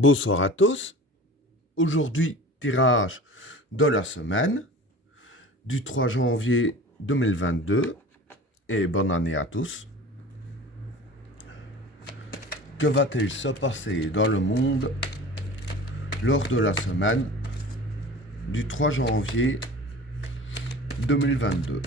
Bonsoir à tous. Aujourd'hui, tirage de la semaine du 3 janvier 2022 et bonne année à tous. Que va-t-il se passer dans le monde lors de la semaine du 3 janvier 2022?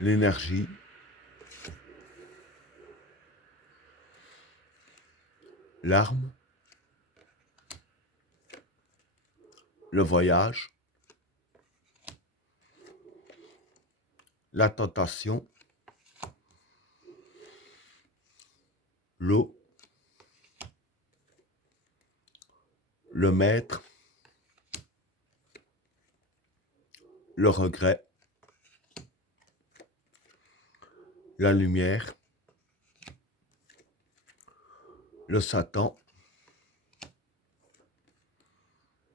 L'énergie, l'arme, le voyage, la tentation, l'eau, le maître, le regret, la lumière, le Satan,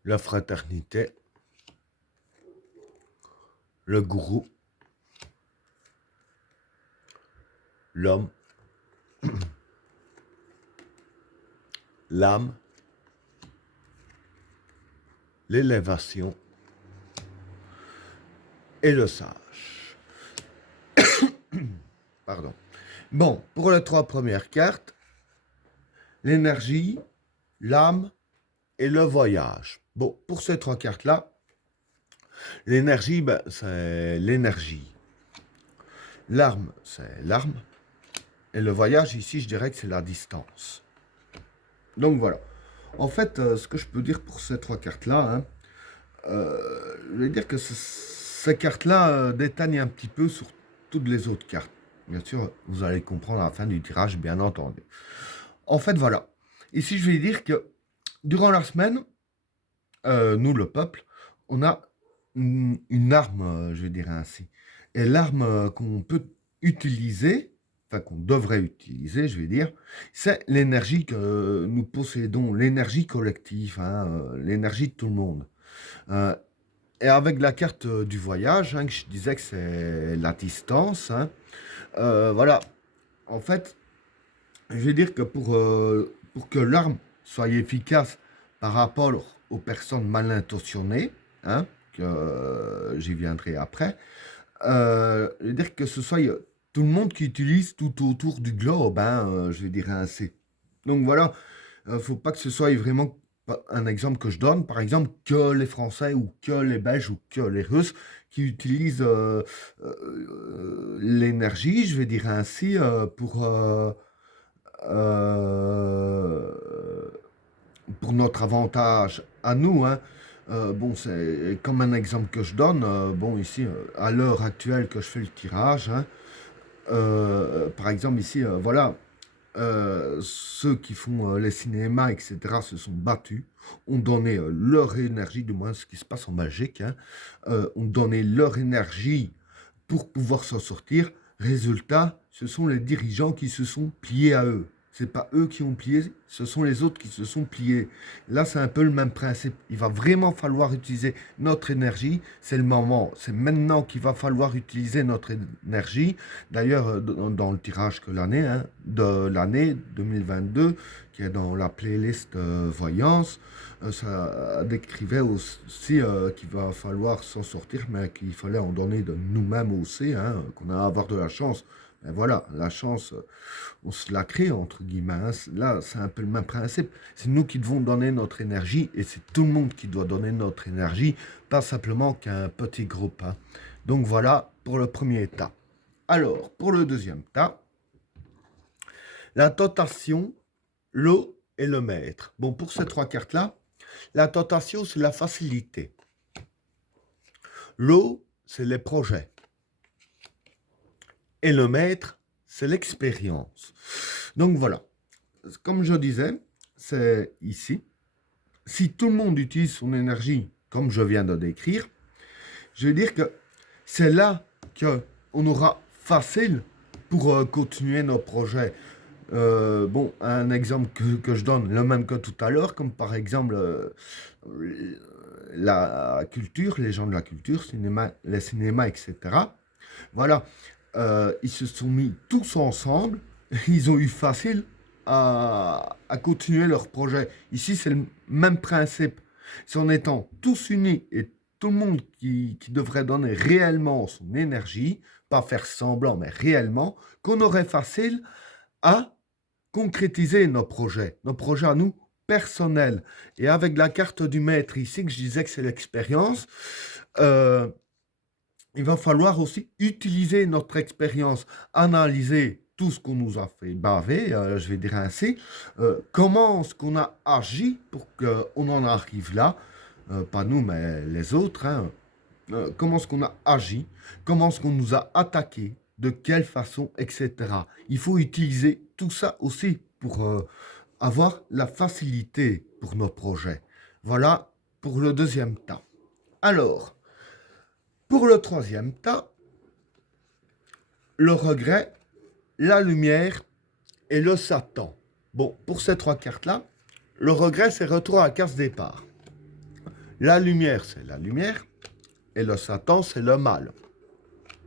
la fraternité, le gourou, l'homme, l'âme, l'élévation et le sage. Pardon. Bon, pour les trois premières cartes, l'énergie, l'âme et le voyage. Bon, pour ces trois cartes-là, l'énergie, c'est l'énergie. L'arme, c'est l'arme. Et le voyage, ici, je dirais que c'est la distance. Donc voilà. En fait, ce que je peux dire pour ces trois cartes-là, hein, je vais dire que ces cartes-là déteignent un petit peu sur toutes les autres cartes. Bien sûr, vous allez comprendre à la fin du tirage, bien entendu. En fait, voilà. Ici, je vais dire que durant la semaine, nous, le peuple, on a une arme, je vais dire ainsi. Et l'arme qu'on peut utiliser, enfin qu'on devrait utiliser, je vais dire, c'est l'énergie que nous possédons, l'énergie collective, hein, l'énergie de tout le monde. Euh, et avec la carte du voyage, hein, que je disais que c'est la distance, hein, voilà. En fait, je vais dire que pour que l'arme soit efficace par rapport aux personnes mal intentionnées, hein, que j'y viendrai après, je vais dire que ce soit tout le monde qui utilise tout autour du globe, hein, je vais dire ainsi. Donc voilà, faut pas que ce soit vraiment un exemple que je donne, par exemple, que les Français ou que les Belges ou que les Russes qui utilisent l'énergie, je vais dire ainsi, euh, pour notre avantage à nous, hein. Bon, c'est comme un exemple que je donne. Bon, ici, à l'heure actuelle que je fais le tirage, hein, par exemple, ici, voilà, ceux qui font les cinémas, etc., se sont battus, ont donné leur énergie, du moins ce qui se passe en Belgique, hein, ont donné leur énergie pour pouvoir s'en sortir. Résultat, ce sont les dirigeants qui se sont pliés à eux. C'est pas eux qui ont plié, ce sont les autres qui se sont pliés. Là, c'est un peu le même principe. Il va vraiment falloir utiliser notre énergie. C'est le moment. C'est maintenant qu'il va falloir utiliser notre énergie. D'ailleurs, dans le tirage que l'année, hein, de l'année 2022, qui est dans la playlist Voyance, ça décrivait aussi qu'il va falloir s'en sortir, mais qu'il fallait en donner de nous-mêmes aussi, hein, qu'on a à avoir de la chance. Mais voilà, la chance, on se la crée, entre guillemets, hein. Là, c'est un peu le même principe. C'est nous qui devons donner notre énergie, et c'est tout le monde qui doit donner notre énergie, pas simplement qu'un petit groupe, hein. Donc voilà pour le premier tas. Alors, pour le deuxième tas, la tentation, l'eau et le maître. Bon, pour ces trois cartes-là, la tentation, c'est la facilité. L'eau, c'est les projets. Et le maître, c'est l'expérience. Donc voilà, comme je disais, c'est ici. Si tout le monde utilise son énergie comme je viens de décrire, je veux dire que c'est là qu'on aura facile pour continuer nos projets. Bon, un exemple que je donne, le même que tout à l'heure, comme par exemple la culture, les gens de la culture, cinéma, les cinémas, etc. Voilà, ils se sont mis tous ensemble, ils ont eu facile à continuer leur projet. Ici, c'est le même principe. C'est en étant tous unis et tout le monde qui devrait donner réellement son énergie, pas faire semblant, mais réellement, qu'on aurait facile à concrétiser nos projets à nous, personnels. Et avec la carte du maître ici, que je disais que c'est l'expérience, il va falloir aussi utiliser notre expérience, analyser tout ce qu'on nous a fait baver, je vais dire ainsi, comment est-ce qu'on a agi pour qu'on en arrive là, pas nous mais les autres, hein, comment est-ce qu'on a agi, comment est-ce qu'on nous a attaqué, de quelle façon, etc. Il faut utiliser tout ça aussi pour avoir la facilité pour nos projets. Voilà pour le deuxième tas. Alors, pour le troisième tas, le regret, la lumière et le Satan. Bon, pour ces trois cartes-là, le regret, c'est retour à la case départ. La lumière, c'est la lumière. Et le Satan, c'est le mal.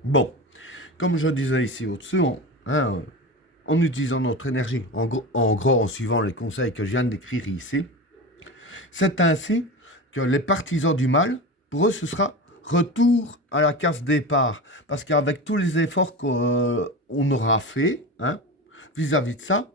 Bon, comme je disais ici au-dessus, en utilisant notre énergie, en gros, en suivant les conseils que je viens d'écrire ici, c'est ainsi que les partisans du mal, pour eux, ce sera retour à la case départ. Parce qu'avec tous les efforts qu'on aura fait vis-à-vis de ça,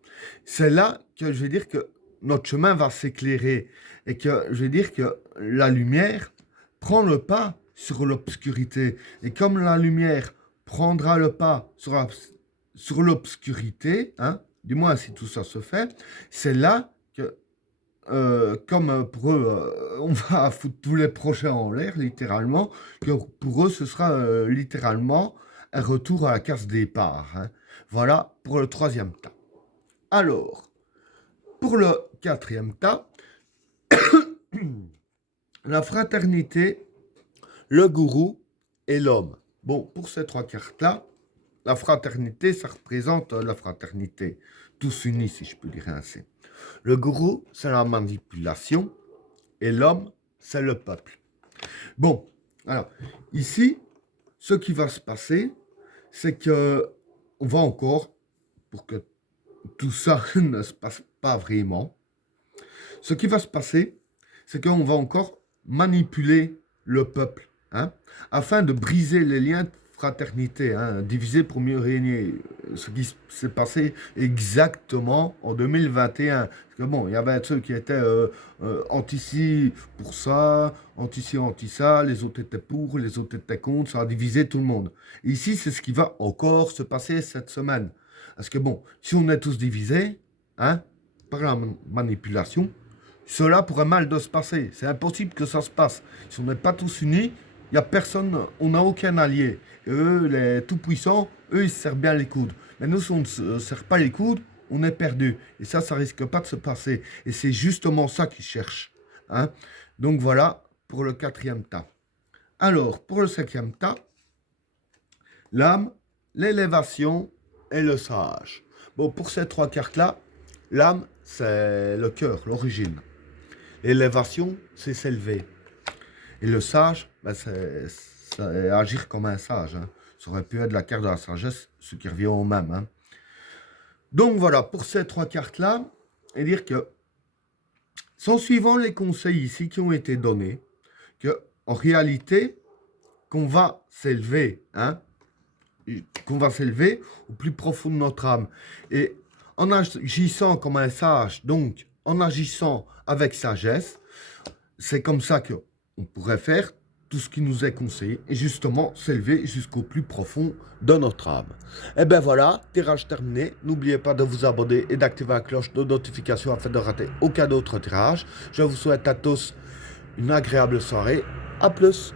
c'est là que je vais dire que notre chemin va s'éclairer. Et que je vais dire que la lumière prend le pas sur l'obscurité. Et comme la lumière prendra le pas sur l'obscurité, du moins si tout ça se fait, c'est là que comme pour eux, on va foutre tous les projets en l'air, littéralement, que pour eux, ce sera littéralement un retour à la case départ. Voilà pour le troisième tas. Alors, pour le quatrième tas, la fraternité, le gourou et l'homme. Bon, pour ces trois cartes-là, la fraternité, ça représente la fraternité. Tous unis, si je peux dire ainsi. Le gourou, c'est la manipulation. Et l'homme, c'est le peuple. Bon, alors, ici, ce qui va se passer, c'est que on va encore, pour que tout ça ne se passe pas vraiment, ce qui va se passer, c'est qu'on va encore manipuler le peuple, afin de briser les liens de fraternité, diviser pour mieux régner. Ce qui s'est passé exactement en 2021. Parce que bon, il y avait ceux qui étaient anti-ci pour ça, anti-ci, anti-ça, les autres étaient pour, les autres étaient contre, ça a divisé tout le monde. Et ici, c'est ce qui va encore se passer cette semaine. Parce que bon, si on est tous divisés, par la manipulation, cela pourrait mal de se passer. C'est impossible que ça se passe. Si on n'est pas tous unis, il n'y a personne, on n'a aucun allié. Et eux, les tout-puissants, eux, ils se serrent bien les coudes. Mais nous, si on ne se serre pas les coudes, on est perdu. Et ça risque pas de se passer. Et c'est justement ça qu'ils cherchent. Donc voilà pour le quatrième tas. Alors, pour le cinquième tas, l'âme, l'élévation et le sage. Bon, pour ces trois cartes-là, l'âme, c'est le cœur, l'origine. L'élévation, c'est s'élever. Et le sage, c'est agir comme un sage. Ça aurait pu être la carte de la sagesse, ce qui revient au même. Donc voilà, pour ces trois cartes-là, et dire que, en suivant les conseils ici qui ont été donnés, que en réalité, qu'on va s'élever, au plus profond de notre âme. Et en agissant comme un sage, donc en agissant avec sagesse, c'est comme ça qu'on pourrait faire tout ce qui nous est conseillé et justement s'élever jusqu'au plus profond de notre âme. Et ben voilà, tirage terminé. N'oubliez pas de vous abonner et d'activer la cloche de notification afin de rater aucun autre tirage. Je vous souhaite à tous une agréable soirée. À plus.